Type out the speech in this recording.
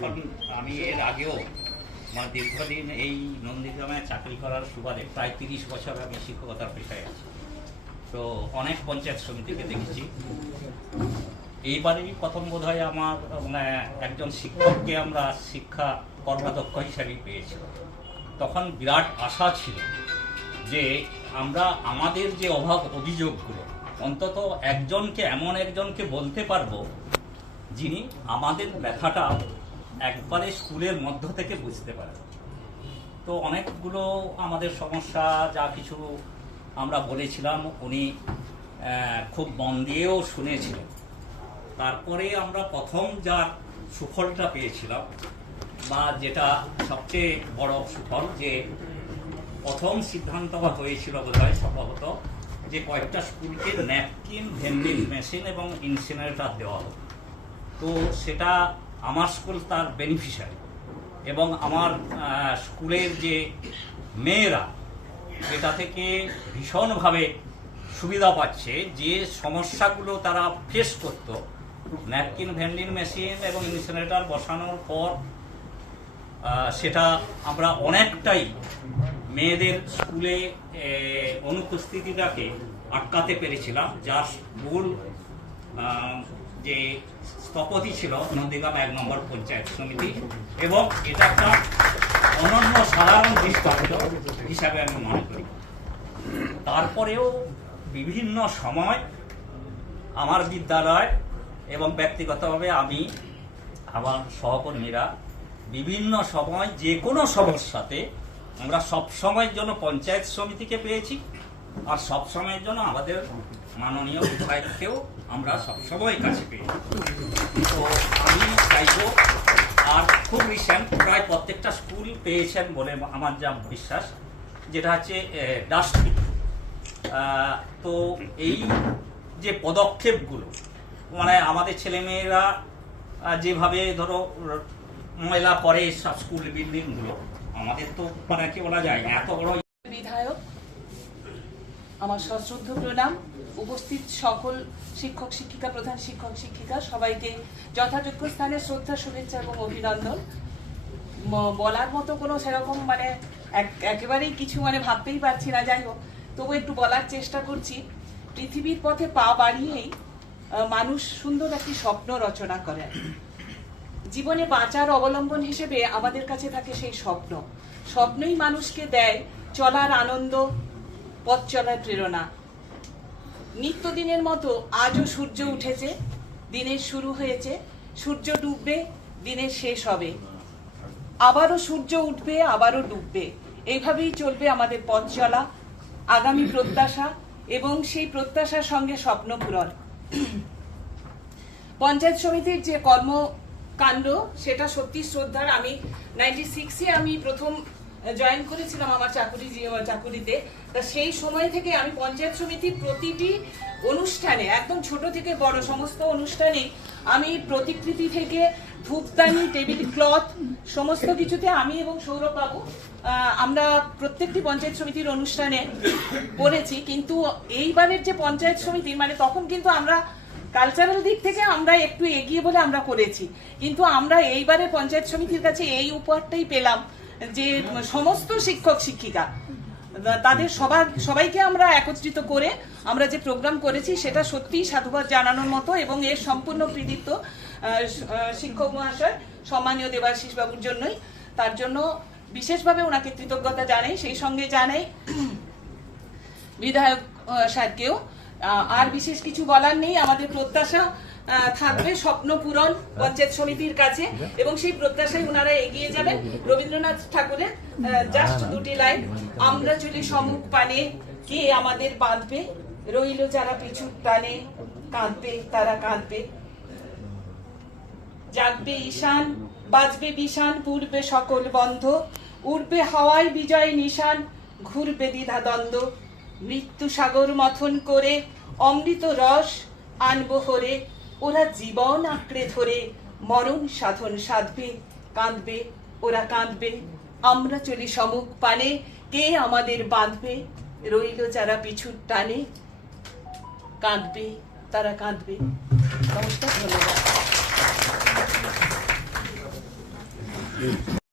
যখন আমি এর আগেও মানে দীর্ঘদিন এই নন্দীগ্রামে চাকরি করার সুবাদে প্রায় 30 বছর আমি শিক্ষকতার পেশায় আছি। তো অনেক পঞ্চায়েত সমিতিকে দেখেছি। এইবারেই প্রথম বোধ হয় আমার মানে একজন শিক্ষককে আমরা শিক্ষা কর্মাধ্যক্ষ হিসাবে পেয়েছিলাম। তখন বিরাট আশা ছিল যে আমরা আমাদের যে অভিযোগগুলো অন্তত এমন একজনকে বলতে পারবো যিনি আমাদের ব্যথাটা একবারে স্কুলের মধ্য থেকে বুঝতে পারে। তো অনেকগুলো আমাদের সমস্যা যা কিছু আমরা বলেছিলাম উনি খুব মন দিয়েও শুনেছিলেন। তারপরে আমরা প্রথম যা সুফলটা পেয়েছিলাম বা যেটা সবচেয়ে বড় সুফল, যে প্রথম সিদ্ধান্ত হয়েছিল বোধহয় সম্ভবত যে কয়েকটা স্কুলকে ন্যাপকিন ভেন্ডিং মেশিন এবং ইনসিনারেটর দেওয়া হবে। তো সেটা আমার স্কুল তার বেনিফিশিয়ারি এবং আমার স্কুলের যে মেয়েরা এটা থেকে ভীষণভাবে সুবিধা পাচ্ছে। যে সমস্যাগুলো তারা ফেস করত ন্যাপকিন ভেন্ডিং মেশিন এবং ইনসিনারেটর বসানোর পর সেটা আমরা অনেকটাই মেয়েদের স্কুলে অনুপস্থিতিটাকে আটকাতে পেরেছিলাম। যার মূল যে স্থপতি ছিল নন্দীগ্রাম 1 নম্বর পঞ্চায়েত সমিতি, এবং এটা একটা অনন্য সাধারণ দৃষ্টান্ত হিসাবে আমি মনে করি। তারপরেও বিভিন্ন সময় আমার বিদ্যালয় এবং ব্যক্তিগতভাবে আমি আমার সহকর্মীরা বিভিন্ন সময় যে কোনো সমস্যাতে আমরা সব সময়ের জন্য পঞ্চায়েত সমিতিকে পেয়েছি, আর সব সময়ের জন্য আমাদের মাননীয় বিধায়ককেও আমরা সবসময় কাছে পেয়েছি। তো আমি চাইবো, আর খুব রিসেন্ট প্রায় প্রত্যেকটা স্কুল পেয়েছেন বলে আমার যা বিশ্বাস, যেটা হচ্ছে ডাস্টবিন। তো এই যে পদক্ষেপগুলো মানে আমাদের ছেলেমেয়েরা যেভাবে ধরো ময়লা করে সব স্কুল বিল্ডিংগুলো, আমাদের তো মানে কি বলা যায় এত বড় বিধায়ক, আমার সশ্রদ্ধ প্রণাম। উপস্থিত সকল শিক্ষক শিক্ষিকা, প্রধান শিক্ষক শিক্ষিকা সবাইকে যথাযোগ্য স্থানে শ্রদ্ধা, শুভেচ্ছা এবং অভিনন্দন। বলার মতো কোনো সেরকম মানে একেবারেই কিছু মানে ভাবতেই পারছি না, যাই হোক তবু একটু বলার চেষ্টা করছি। পৃথিবীর পথে পা বাড়িয়েই মানুষ সুন্দর একটি স্বপ্ন রচনা করে। জীবনে বাঁচার অবলম্বন হিসেবে আমাদের কাছে থাকে সেই স্বপ্ন। স্বপ্নই মানুষকে দেয় চলার আনন্দ, পথ চলার প্রেরণা। নিত্যদিনের মতো আজও সূর্য উঠেছে, দিনের শুরু হয়েছে, সূর্য ডুববে, দিনের শেষ হবে, আবারও সূর্য উঠবে, আবারও ডুববে। এইভাবেই চলবে আমাদের পথ চলা, আগামী প্রত্যাশা এবং সেই প্রত্যাশার সঙ্গে স্বপ্ন পূরণ। পঞ্চায়েত সমিতির যে কর্মকাণ্ড সেটা সত্যি শ্রদ্ধার। আমি 96-এ আমি প্রথম জয়েন করেছিলাম আমার চাকুরিতে। তা সেই সময় থেকে আমি পঞ্চায়েত সমিতির প্রতিটি অনুষ্ঠানে, একদম ছোট থেকে বড় সমস্ত অনুষ্ঠানে আমি প্রতিকৃতি থেকে ধূপদানি, টেবিল ক্লথ সমস্ত কিছুতে আমি এবং সৌরভ বাবু আমরা প্রত্যেকটি পঞ্চায়েত সমিতির অনুষ্ঠানে করেছি। কিন্তু এইবারের যে পঞ্চায়েত সমিতির মানে তখন কিন্তু আমরা কালচারাল দিক থেকে আমরা একটু এগিয়ে বলে আমরা করেছি, কিন্তু আমরা এইবারে পঞ্চায়েত সমিতির কাছে এই উপহারটাই পেলাম যে সমস্ত শিক্ষক শিক্ষিকা তাদের সবাইকে আমরা একত্রিত করে আমরা যে প্রোগ্রাম করেছি সেটা সত্যিই সাধুবাদ জানানোর মতো, এবং এর সম্পূর্ণ কৃতিত্ব শিক্ষক মহাশয় সম্মানীয় দেবাশিস বাবুর জন্যই। তার জন্য বিশেষভাবে ওনাকে কৃতজ্ঞতা জানাই। সেই সঙ্গে জানাই বিধায়ক স্যারকেও। আর বিশেষ কিছু বলার নেই। আমাদের প্রত্যাশা থাকবে স্বপ্ন পূরণ পঞ্চায়েত সমিতির কাছে, এবং সেই প্রত্যাশায় ওনারা এগিয়ে যাবেন। রবীন্দ্রনাথ ঠাকুরের জাস্ট দুটি লাইন, আমরা চলি সম্মুখ পানে, কে আমাদের বাঁধবে, রইল যারা পিছুর টানে, কাঁদবে তারা কাঁদবে, জাগবে ঈশান, বাজবে বিষান, পূর্বে সকল বন্ধ, উড়বে হাওয়ায় বিজয় নিশান, ঘুরবে দ্বিধা দ্বন্দ্ব, মৃত্যু সাগর মথন করে অমৃত রস আনবো হরে, ওরা জীবন আঁকড়ে ধরে মরণ সাধন সাধবে, কাঁদবে ওরা কাঁদবে, আমরা চলি সম্মুখ পানে, কে আমাদের বাঁধবে, রইল যারা পিছুর টানে, কাঁদবে তারা কাঁদবে। নমস্কার, ধন্যবাদ।